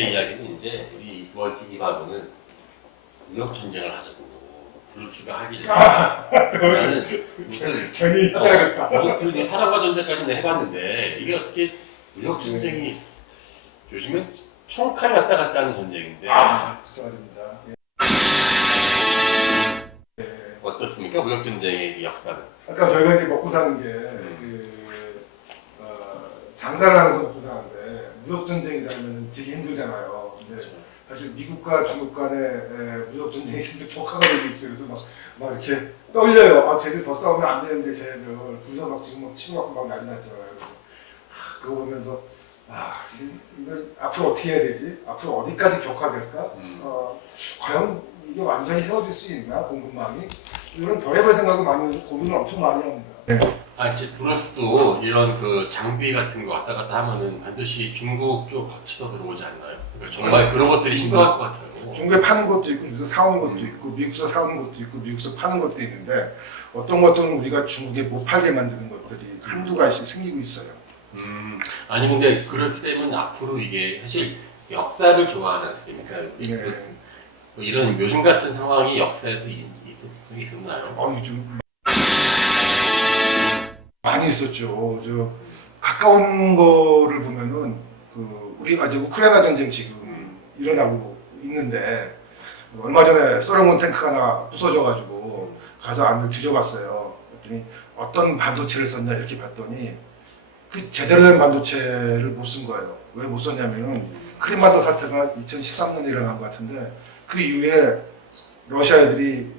이야기는 이제 우리 두 번째 기반으로는 무역 전쟁을 하자고 브루스가 하길래 나는 무슨 괜히 짜겠다. 그 사랑과 전쟁까지는 해봤는데 이게 어떻게 무역 전쟁이 요즘은 총칼 왔다 갔다 하는 전쟁인데 썰입니다. 어떻습니까? 무역 전쟁의 역사는? 아까 저희가 이제 먹고 사는 게 장사를 하면서 먹고 사는데 무역 전쟁이라면 되게 힘들잖아요. 근데 사실 미국과 중국 간의 무역 전쟁이 실제 격화가 되고 있어요. 그래서 막 이렇게 떨려요. 아, 쟤들 더 싸우면 안 되는데 쟤들 둘이서 막 지금 막 치고받고 막 난리 났잖아요. 그래서 그거 보면서 이거 앞으로 어떻게 해야 되지? 앞으로 어디까지 격화될까? 과연 이게 완전히 헤어질 수 있나? 공급망이 이런 별의별 생각을 많이 고민을 엄청 많이 합니다. 네. 이제 브루스도 이런 그 장비 같은 거 왔다 갔다 하면은 반드시 중국 쪽 거쳐서 들어오지 않나요? 그러니까 정말 그런 것들이 심각할 것 같아요. 중국에 파는 것도 있고, 여기서 사오는 것도 있고, 미국에서 사오는 것도 있고, 미국에서 파는 것도 있는데 어떤 것들은 우리가 중국에 못 팔게 만드는 것들이 한두 가지씩 생기고 있어요. 아니 근데 그렇게 되면 앞으로 이게 사실 역사를 좋아하지 않습니까? 네. 뭐 이런 요즘 같은 상황이 역사에서 있었나요? 좀 많이 있었죠. 저 가까운 거를 보면은 우리가 이제 우크라이나 전쟁 지금 일어나고 있는데 얼마 전에 소련군 탱크가 하나 부서져가지고 가서 안을 뒤져봤어요. 그랬더니 어떤 반도체를 썼냐 이렇게 봤더니 그 제대로 된 반도체를 못 쓴 거예요. 왜 못 썼냐면은 크림반도 사태가 2013년에 일어난 것 같은데 그 이후에 러시아 애들이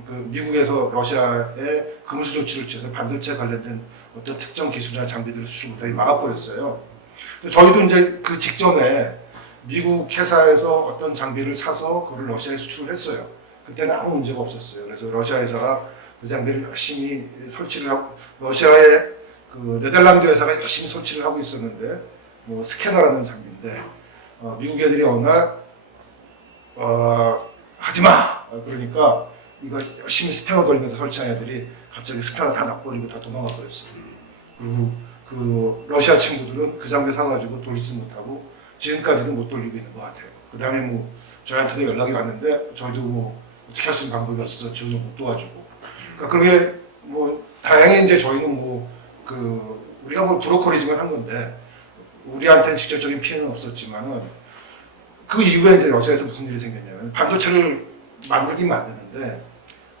미국에서 러시아에 금수 조치를 취해서 반도체 관련된 어떤 특정 기술이나 장비들을 수출 못하게 막아버렸어요. 그래서 저희도 이제 그 직전에 미국 회사에서 어떤 장비를 사서 그걸 러시아에 수출을 했어요. 그때는 아무 문제가 없었어요. 그래서 러시아 회사가 그 장비를 열심히 설치를 하고 러시아의 그 네덜란드 회사가 열심히 설치를 하고 있었는데 뭐 스캐너라는 장비인데 미국 애들이 어느 날 하지마! 그러니까 이거 열심히 스패너 돌리면서 설치한 애들이 갑자기 스패너 다 놔버리고 다 도망가 버렸어요. 그리고 그 러시아 친구들은 그 장비 사가지고 돌리지 못하고 지금까지도 못 돌리고 있는 것 같아요. 그 다음에 뭐 저희한테도 연락이 왔는데 저희도 뭐 어떻게 할 수 있는 방법이 없어서 지금도 못 도와주고. 그러니까 그게 뭐 다행히 이제 저희는 뭐 우리가 뭐 브로커리즘을 한 건데 우리한테는 직접적인 피해는 없었지만은 그 이후에 이제 러시아에서 무슨 일이 생겼냐면 반도체를 만들긴 만드는데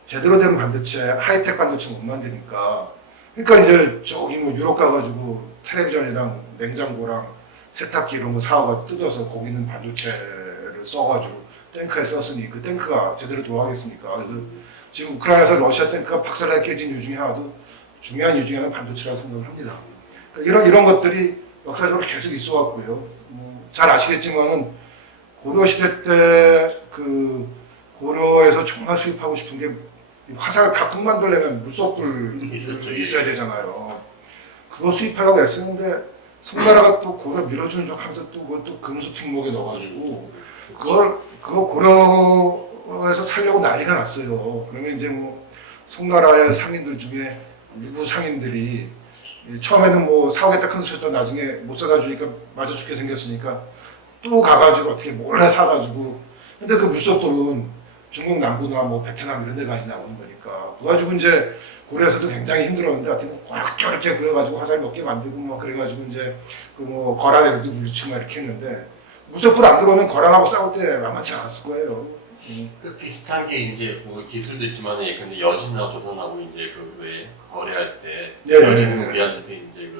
제대로 된 반도체, 하이텍 반도체 못 만드니까 그러니까 이제 저기 뭐 유럽 가가지고 텔레비전이랑 냉장고랑 세탁기 이런 거 사와가지고 뜯어서 거기 있는 반도체를 써가지고 탱크에 썼으니 그 탱크가 제대로 돌아가겠습니까? 그래서 지금 우크라이나에서 러시아 탱크가 박살나게 깨진 이유 중에 하나도 중요한 이유 중에 하나는 반도체라고 생각을 합니다. 그러니까 이런 것들이 역사적으로 계속 있어왔고요. 잘 아시겠지만은 고려시대 때 고려에서 정말 수입하고 싶은 게 화살 가끔 만들려면 물소불이 있어야 되잖아요. 그거 수입하려고 애쓰는데 송나라가 또 고려 밀어주는 척 하면서 또 그것도 금수 품목에 넣어가지고 그거 고려에서 살려고 난리가 났어요. 그러면 이제 뭐 송나라의 상인들 중에 일부 상인들이 처음에는 뭐 사오겠다 큰 소리 했다 나중에 못 사다 주니까 맞아 죽게 생겼으니까 또 가가지고 어떻게 몰래 사가지고 근데 그 물소불은 중국 남부나 뭐 베트남 이런 데까지 나오는 거니까 그래가지고 이제 고려에서도 굉장히 힘들었는데 하여튼 어렵게 그래가지고 화살 몇 개 만들고 뭐 그래가지고 이제 뭐 거란에도 물리치고 막 이렇게 했는데 물소불 안 들어오면 거란하고 싸울 때 만만치 않았을 거예요. 그 비슷한 게 이제 뭐 기술도 있지만 근데 여진하고 조선하고 이제 왜 거래할 때 여진은 우리한테서 이제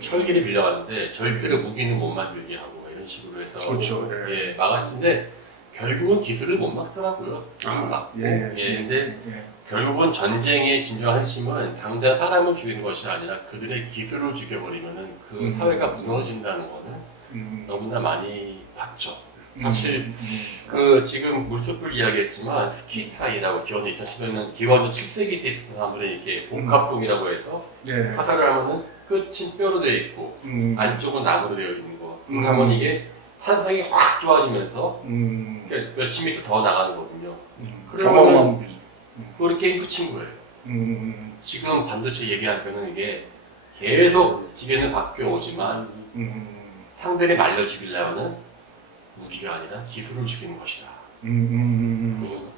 철기를 빌려갔는데 저희들의 무기는 못 만들게 하고 이런 식으로 해서 그렇죠. 막았는데 결국은 기술을 못 막더라고요. 막고. 근데 결국은 전쟁의 진정한 핵심은 당장 사람을 죽이는 것이 아니라 그들의 기술을 죽여버리면은 그 사회가 무너진다는 거는 너무나 많이 봤죠. 사실 지금 물소불 이야기했지만 스키타이라고 기원전 2010년은 기원전 7세기 때 있었던 한 분의 이렇게 복합봉이라고 해서 화살을 하면은 끝은 뼈로 되어 있고 안쪽은 나무로 되어 있는 거. 그러면 이게 탄성이 확 좋아지면서 그러니까 몇십 미터 더 나가는 거거든요. 그러면 그걸 게임 끝인 거예요. 지금 반도체 얘기하면은 이게 계속 기계는 바뀌어 오지만 상대를 말려 죽이려는 무기가 아니라 기술을 죽이는 것이다.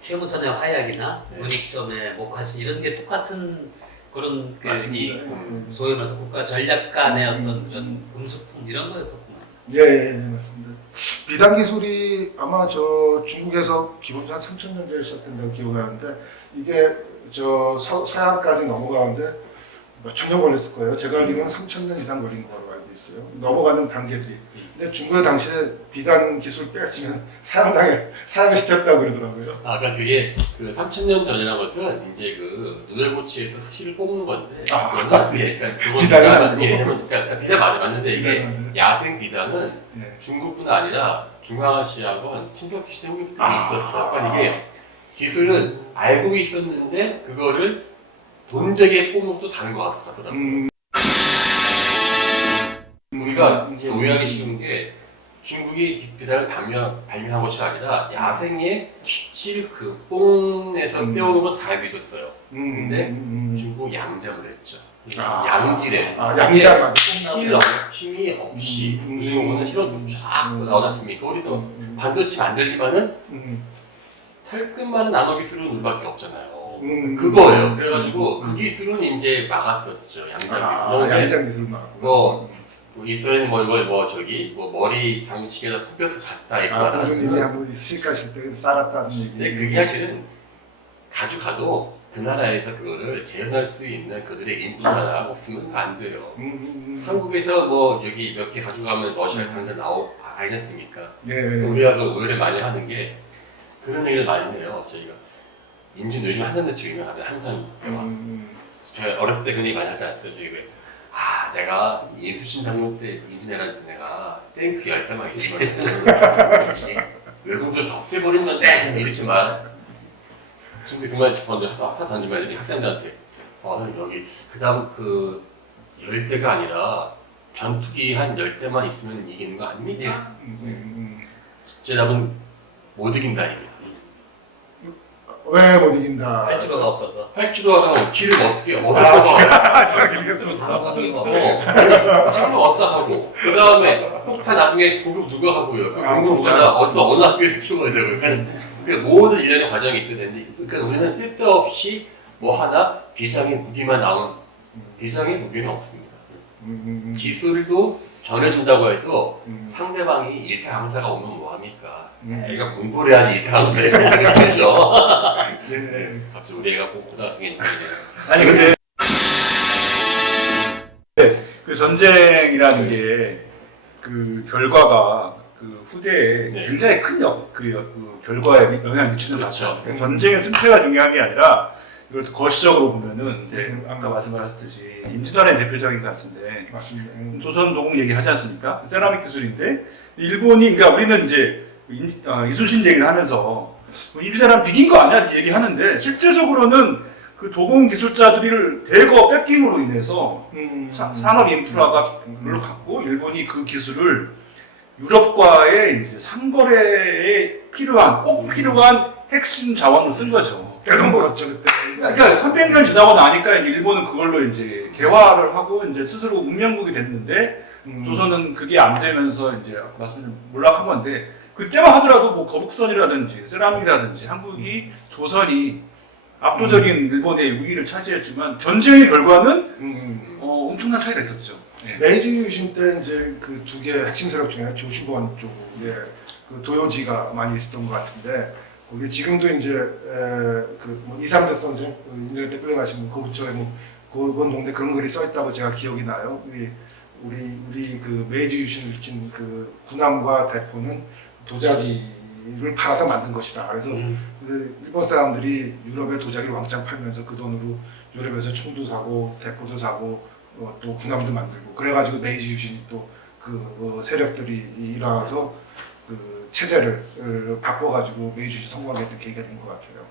최무선의 화약이나 네. 문익점의 목화신 이런 게 똑같은 그런 그 맞습니다. 소위 말해서 국가 전략 간의 어떤 그런 금수품 이런 거였었구나. 예, 맞습니다. 비단 기술이 아마 저 중국에서 기본적으로 한 3,000년 전에 시작된다고 기억하는데 이게 저 서양까지 넘어가는데 몇 천 년 걸렸을 거예요. 제가 알기로는 3,000년 이상 걸린 거로 알고 있어요. 넘어가는 단계들이. 근데 중국에 당시에 비단 기술 뺐으면 사양시켰다고 그러더라고요. 그러니까 그게 그 3,000년 전이라는 것은 이제 그 누들고치에서 스치를 뽑는 건데 그거는 그러니까 비단이 아니고. 그러니까 비단 맞아 맞는데 이게 맞아요. 야생 비단은 예. 중국뿐 아니라 중앙아시아권 친석기 시대 후기부터 있었어. 그러니까 이게 기술은 알고 있었는데 그거를 돈 되게 뽑는 것도 다른 것 같더라고. 우리가 이제 오해하기 쉬운 게 중국이 비단을 발명한 것이 아니라 야생의 실크, 뽕에서 떼오는 건 다 알고 있었어요. 근데 중국 양장을 했죠. 양질에 양장 맞아. 힘이 없이 요즘 보면 실험도 쫙 나와놨습니까? 우리도 반도체 만들지만은 털끝만은 나노 기술은 우리밖에 없잖아요. 그거예요. 그래가지고 그 기술은 이제 막았었죠. 양장 기술. 양장 기술 막고. 뭐 이스라엘 머리 장식에다 투표해서 갔다 이렇게 공주님이 말하는 한번 있으실까 싶을 때 쌀았다는 얘기. 근데 그게 사실은 가져가도 그 나라에서 그거를 재현할 수 있는 그들의 인풋 하나 없으면 안 돼요. 한국에서 뭐 여기 몇 개 가져가면 러시아 당장 알지 않습니까? 네. 우리가 그 오해를 많이 하는 게 그런 얘기를 많이 해요. 저희가 임진 요즘 한산대첩 유명하잖아요. 한산 제가 어렸을 때 그런 얘기 많이 하지 않았어요. 저희 왜 내가 예수신 장로 때 임진왜란 때 내가 탱크 10대만 있으면 외국들 덮여버린 건데 이렇게 말. 근데 그 말 하다 던지면 애들이 학생들한테 여기 그 다음 그 10대가 아니라 전투기 한 10대만 있으면 이기는 거 아닙니까? 제 답은 못 이긴다 이게. 왜 못 이긴다? 활주로가 없어서. 활주로하면 길을 어디서 뽑아요? 자기가 없어서. 상황이가 없고. 차를 어디다 하고 그 다음에 폭탄 나중에 공급 누가 하고요? 그 공급보다 어느 학교에서 키워야 되고 그 모든 일련의 과정이 있어야 되는데 그러니까 우리는 쓸데없이 뭐 하나 비장의 무기만 나온 비장의 무기는 없습니다. 기술도 전해준다고 해도 상대방이 일타강사가 오면 뭐합니까? 애가 공부를 해야지 일타강사가 되죠. 네. 갑자기 우리 애가 고등학생이니까 아니 근데 그 전쟁이라는 게 그 결과가 그 후대에 네. 굉장히 큰 결과에 영향을 미치는 것 그렇죠. 같아요. 전쟁의 승패가 중요한 게 아니라 이걸 거시적으로 보면은 이제 아까 말씀하셨듯이 임진왜란의 대표적인 것 같은데 맞습니다. 조선노공 얘기하지 않습니까? 세라믹 기술인데 일본이 그러니까 우리는 이제 이순신 얘기를 하면서 임진왜란 비긴 거 아니야 이렇게 얘기하는데 실제적으로는 그 도공 기술자들을 대거 뺏김으로 인해서 산업 인프라가 별로 갔고 일본이 그 기술을 유럽과의 이제 상거래에 꼭 필요한 핵심 자원으로 쓴 거죠. 때론 벌었죠 그때. 그러니까 300년 지나고 나니까 이제 일본은 그걸로 이제 개화를 하고 이제 스스로 문명국이 됐는데 조선은 그게 안 되면서 이제 말씀 몰락한 건데 그때만 하더라도 뭐 거북선이라든지 세라믹이라든지 한국이 조선이 압도적인 일본의 우위를 차지했지만 전쟁의 결과는 엄청난 차이가 있었죠. 네. 메이지 유신 때 이제 그 두 개 핵심 세력 중에 조슈권 쪽에 그 도요지가 많이 있었던 것 같은데 거기 지금도 이제 그뭐 이삼적 선생 인도에 때 끌려가신 그 근처에 뭐 그건 동네 그런 글이 써 있다고 제가 기억이 나요. 우리 그 메이지 유신을 일으킨 그 군함과 대포는 도자기를 팔아서 만든 것이다. 그래서 그 일본 사람들이 유럽에 도자기를 왕창 팔면서 그 돈으로 유럽에서 총도 사고 대포도 사고 또 군함도 만들고 그래가지고 메이지 유신이 또 그 세력들이 일어나서 그 체제를 바꿔가지고 메이지 유신 성공하게 된 계기가 된 것 같아요.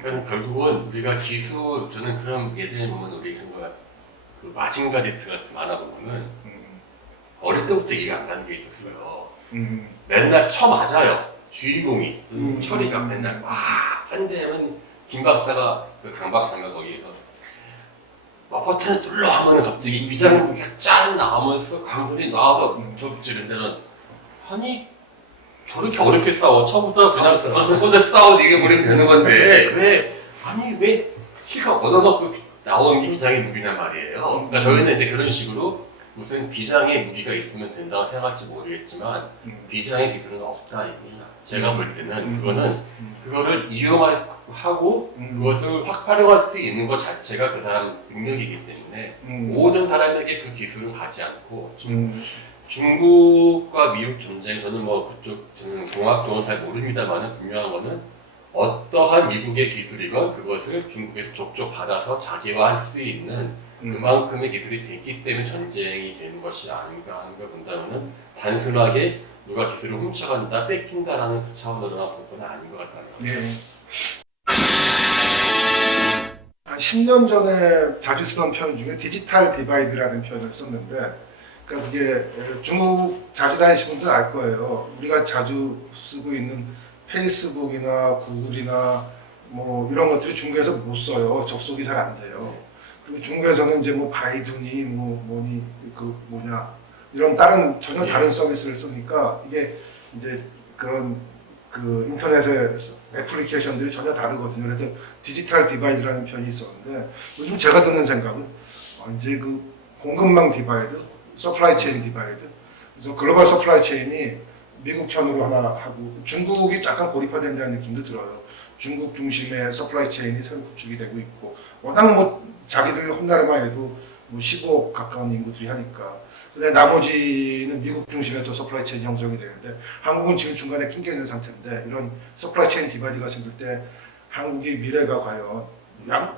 그러니까 결국은 우리가 저는 그런 예전에 보면 우리 그 마징가 제트 같은 만화 보면은 어릴 때부터 이해가 안 가는 게 있었어요. 맨날 쳐맞아요. 주인공이 철이가 맨날 한 대면 김 박사가 그 강 박사가 거기에서 버튼을 눌러 하면 갑자기 위장의 무게가 짠 나오면서 강선이 나와서 저 붙이는데는 아니 저렇게 어렵게 싸워 처음부터 그냥 두 선수 꺼내 싸워 이겨버리면 되는 건데 왜 실컷 얻어먹고 나오는 게 비장의 무기란 말이에요. 그러니까 저희는 이제 그런 식으로 무슨 비장의 무기가 있으면 된다고 생각할지 모르겠지만 비장의 기술은 없다 이겁니다. 제가 볼 때는 그거는 그거를 이용하고 그것을 확 활용할 수 있는 것 자체가 그 사람 능력이기 때문에 모든 사람에게 그 기술은 가지 않고 중국과 미국 전쟁 저는 뭐 그쪽 저는 공학 쪽은 잘 모릅니다만은 분명한 거는 어떠한 미국의 기술이건 그것을 중국에서 족족 받아서 자기화할 수 있는 그만큼의 기술이 됐기 때문에 전쟁이 되는 것이 아닌가 하는 걸 본다면은 단순하게 누가 기술을 훔쳐간다, 뺏긴다라는 그 차원으로만 볼 건 아닌 것 같다는 거죠. 네. 한 10년 전에 자주 쓰던 표현 중에 디지털 디바이드라는 표현을 썼는데, 그러니까 그게 중국 자주 다니시는 분들 알 거예요. 우리가 자주 쓰고 있는 페이스북이나 구글이나 뭐 이런 것들이 중국에서 못 써요. 접속이 잘 안 돼요. 그리고 중국에서는 이제 뭐 바이두니 뭐니 그 뭐냐 이런 다른 전혀 다른 서비스를 쓰니까 이게 이제 그런 그 인터넷의 애플리케이션들이 전혀 다르거든요. 그래서 디지털 디바이드라는 표현이 있었는데 요즘 제가 듣는 생각은 이제 그 공급망 디바이드, 서플라이 체인 디바이드. 그래서 글로벌 서플라이 체인이 미국 편으로 하나 하고 중국이 약간 고립화된다는 느낌도 들어요. 중국 중심의 서플라이 체인이 새로 구축이 되고 있고 워낙 뭐 자기들 홈나라만 해도 뭐 15억 가까운 인구들이 하니까. 근데 나머지는 미국 중심의 또 서플라이 체인 형성이 되는데 한국은 지금 중간에 낑겨 있는 상태인데 이런 서플라이 체인 디바이드가 생길 때 한국의 미래가 과연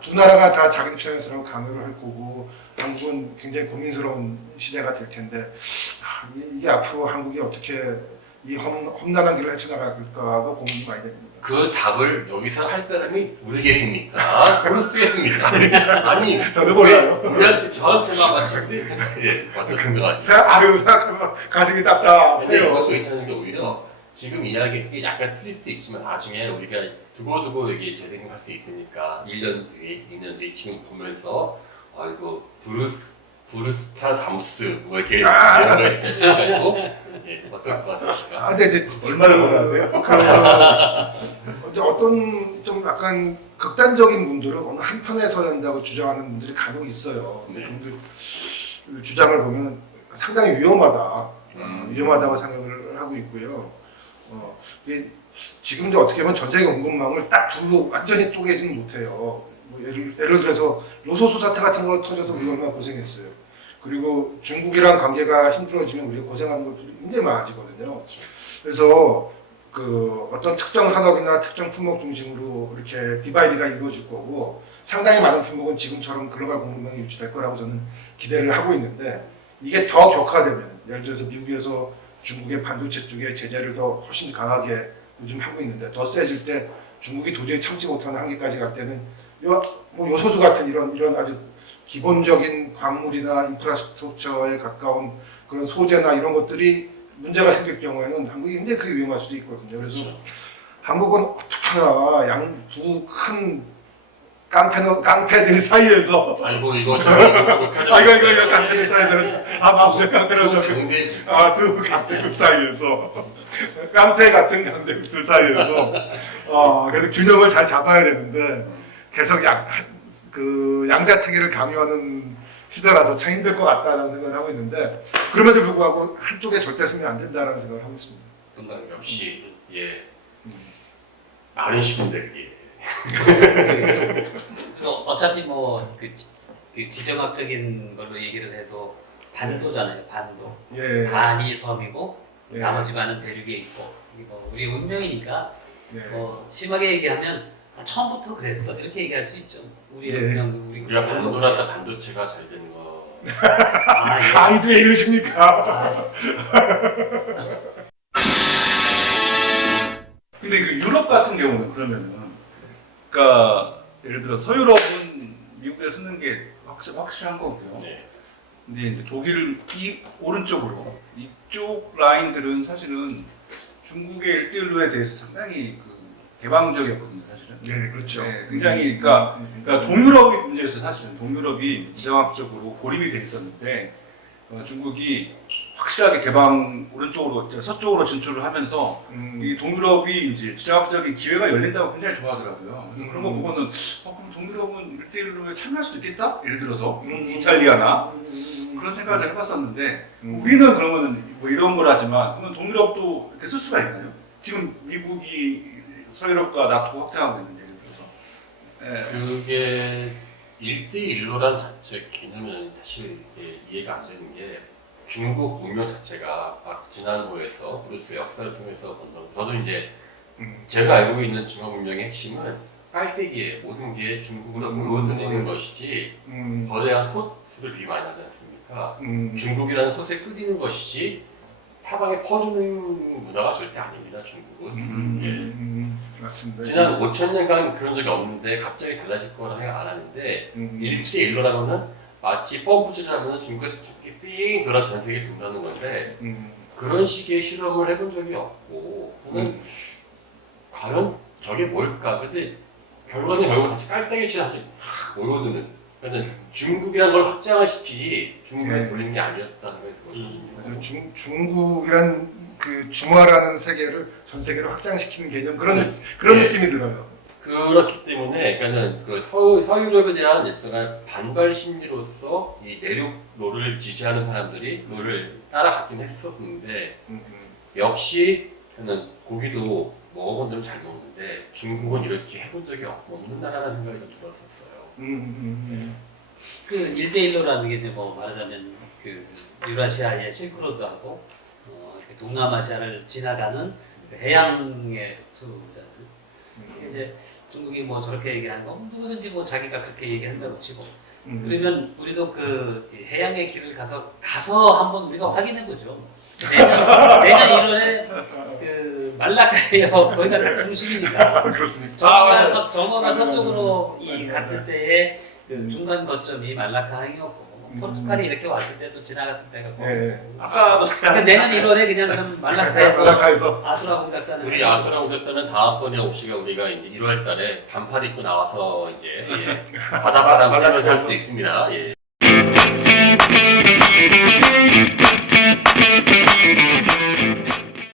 두 나라가 다 자기 입장에서는 강요를 할 거고 한국은 굉장히 고민스러운 시대가 될 텐데 이게 앞으로 한국이 어떻게 이 험난한 길을 헤쳐나갈까가 고민이 많이 됩니다. 그 답을 여기서 할 사람이 모르겠습니까? 모를 수 있습니까? 아니 저도 몰라요. 우리한테 저한테만 맞추는데 예 어떻게 생각하세요? 생각하면 가슴이 답답해요. 근데 이것도 괜찮은 게 오히려 지금 이야기 약간 틀릴 수도 있지만 나중에 우리가 두고두고 이게 재생할 수 있으니까 1년 뒤에 2년 뒤에 지금 보면서 이거 브루스타다무스 뭐 이렇게 이런 거 해가지고 예, 어떨 것 같으실까? 근데 이제 얼마나 걸었는데요? 이제 어떤 좀 약간 극단적인 분들은 어느 한편에 서야 한다고 주장하는 분들이 간혹 있어요. 네. 그분들 주장을 보면 상당히 위험하다, 위험하다고 생각을 하고 있고요. 이게 지금 이제 어떻게 보면 전 세계 공급망을 딱 둘로 완전히 쪼개지는 못해요. 뭐 예를 들어서 요소수 사태 같은 걸 터져서 우리가 얼마나 고생했어요. 그리고 중국이랑 관계가 힘들어지면 우리가 고생하는 것들이 굉장히 많아지거든요. 그래서 그 어떤 특정 산업이나 특정 품목 중심으로 이렇게 디바이드가 이루어질 거고 상당히 많은 품목은 지금처럼 글로벌 공급망이 유지될 거라고 저는 기대를 하고 있는데 이게 더 격화되면 예를 들어서 미국에서 중국의 반도체 쪽에 제재를 더 훨씬 강하게 요즘 하고 있는데 더 세질 때 중국이 도저히 참지 못하는 한계까지 갈 때는 뭐 요소수 같은 이런 아주 기본적인 광물이나 인프라스트럭처에 가까운 그런 소재나 이런 것들이 문제가 생길 경우에는 한국이 굉장히 크게 위험할 수도 있거든요. 그래서 그렇죠. 한국은 어떡하나 두 큰 깡패들 사이에서 아이고 이거 이거 깡패들 사이에서는 마우스의 깡패라서 두 깡패들 사이에서 깡패 같은 깡패들 사이에서 그래서 균형을 잘 잡아야 되는데 계속 양자택일을 강요하는 시대라서 참 힘들 것 같다는 생각을 하고 있는데 그럼에도 불구하고 한쪽에 절대 쓰면 안 된다는 생각을 하고 있습니다. 역시 예 많은 시민들이 또 어차피 뭐그 지정학적인 걸로 얘기를 해도 반도잖아요. 반도. 예. 반이 섬이고 예. 나머지 반은 대륙에 있고 이거 우리 운명이니까 예. 뭐 심하게 얘기하면 처음부터 그랬어 이렇게 얘기할 수 있죠. 우리 예. 운명 우리가 반도라서 반도체가 잘 되는 거 아이도 왜 이러십니까? 근데 그 유럽 같은 경우는 그러면은, 그러니까 예를 들어 서유럽은 미국에 쓰는 게 확실한 거고요. 네. 근데 이제 독일 이 오른쪽으로 이쪽 라인들은 사실은 중국의 1대1로에 대해서 상당히 그 개방적이었거든요, 사실은. 네, 그렇죠. 네, 굉장히 그러니까 동유럽이 문제였어요, 사실은. 동유럽이 지정학적으로 고립이 돼 있었는데 중국이 확실하게 개방 오른쪽으로 서쪽으로 진출을 하면서 이 동유럽이 이제 지정학적인 기회가 열린다고 굉장히 좋아하더라고요. 그래서 그런 거 보고는 그럼 동유럽은 1대1로에 참여할 수도 있겠다? 예를 들어서 이탈리아나 그런 생각을 해봤었는데 우리는 그러면은 뭐 이런 걸 하지만 그러면 동유럽도 이렇게 쓸 수가 있나요? 지금 미국이 서유럽과 나토 확장하고 있는데 예를 들어서 그게 1대1로란 자체 개념은 사실 이해가 안 되는 게 중국 문명 자체가 막 지난호에서 브루스의 역사를 통해서 본다고 저도 이제 제가 알고 있는 중국 문명의 핵심은 깔때기에 모든 게 중국으로 모여드는 것이지 거대한 솥을 비만하지 않습니까? 중국이라는 솥에 끓이는 것이지 타방에 퍼주는 문화가 절대 아닙니다. 중국은. 맞습니다. 지난 5,000년간 그런 적이 없는데 갑자기 달라질 거라 생각 안 하는데 1대1로라고는 마치 펌프질을 하면 중국에서 토끼 삥 돌아 전 세계에 돈다는 건데 그런 식의 실험을 해본 적이 없고 저는 과연 저게 뭘까? 근데 결국 다시 깔때기처럼 다시 확 모여드는 그러니까 중국이란 걸 확장을 시키지 중국에 돌린 게 아니었다는 거예요. 중국이란 그 중화라는 세계를 전 세계로 확장시키는 개념 그런 느낌이 들어요. 그렇기 때문에 그러니까는 그 서유럽에 대한 일종의 반발 심리로서 이 내륙로를 지지하는 사람들이 그거를 따라가긴 했었는데 역시 저는 고기도 먹어본 데는 잘 먹는데 중국은 이렇게 해본 적이 없는 나라라는 생각이 좀 들었었어요. 그 1대1로라는 게 뭐 말하자면 그 유라시아의 실크로드하고 동남아시아를 지나가는 그 해양의 수잖아요. 이제 중국이 뭐 저렇게 얘기하는 거 누구든지 뭐 자기가 그렇게 얘기한다고 치고 그러면 우리도 그 해양의 길을 가서 한번 우리가 확인해 보죠. 내년 1월에 그 말라카예요. 거기가 딱 중심이니까. 그렇습니까? 정어가 서쪽으로 갔을 때의 그 중간 거점이 말라카 항이었고 포르투갈이 이렇게 왔을 때도 지나갔던 데가 아까도 그러니까 내년 1월에 그냥 좀 말라카에서 아수라 공작단을 우리 아수라 공작단은 다음번에 옵시가 우리가 이제 1월 달에 반팔 입고 나와서 이제 바닷바람 쐬면서 할 수도 있습니다. 예.